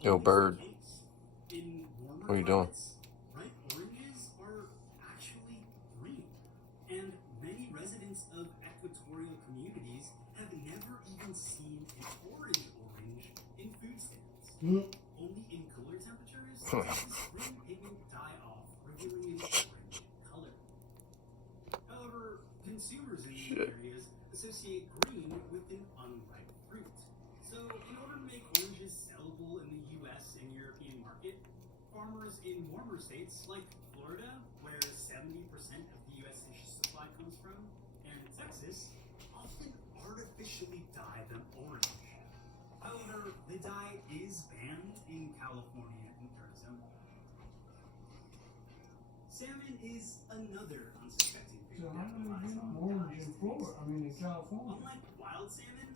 Yo, bird. What are you doing? Ripe oranges are actually green, and many residents of equatorial communities have never even seen an orange in food stands. Only in cooler temperatures does this green pigment die off, revealing an orange color. However, consumers in these areas associate green with an unripe fruit. So, in order to make oranges sellable in the US and European market, farmers in warmer states like Florida, where 70% of the US fish supply comes from, and Texas, often artificially dye them orange. However, the dye is banned in California and Arizona. Salmon is another unsuspecting fish. So how do they get orange in Florida? I mean, in California. Unlike wild salmon,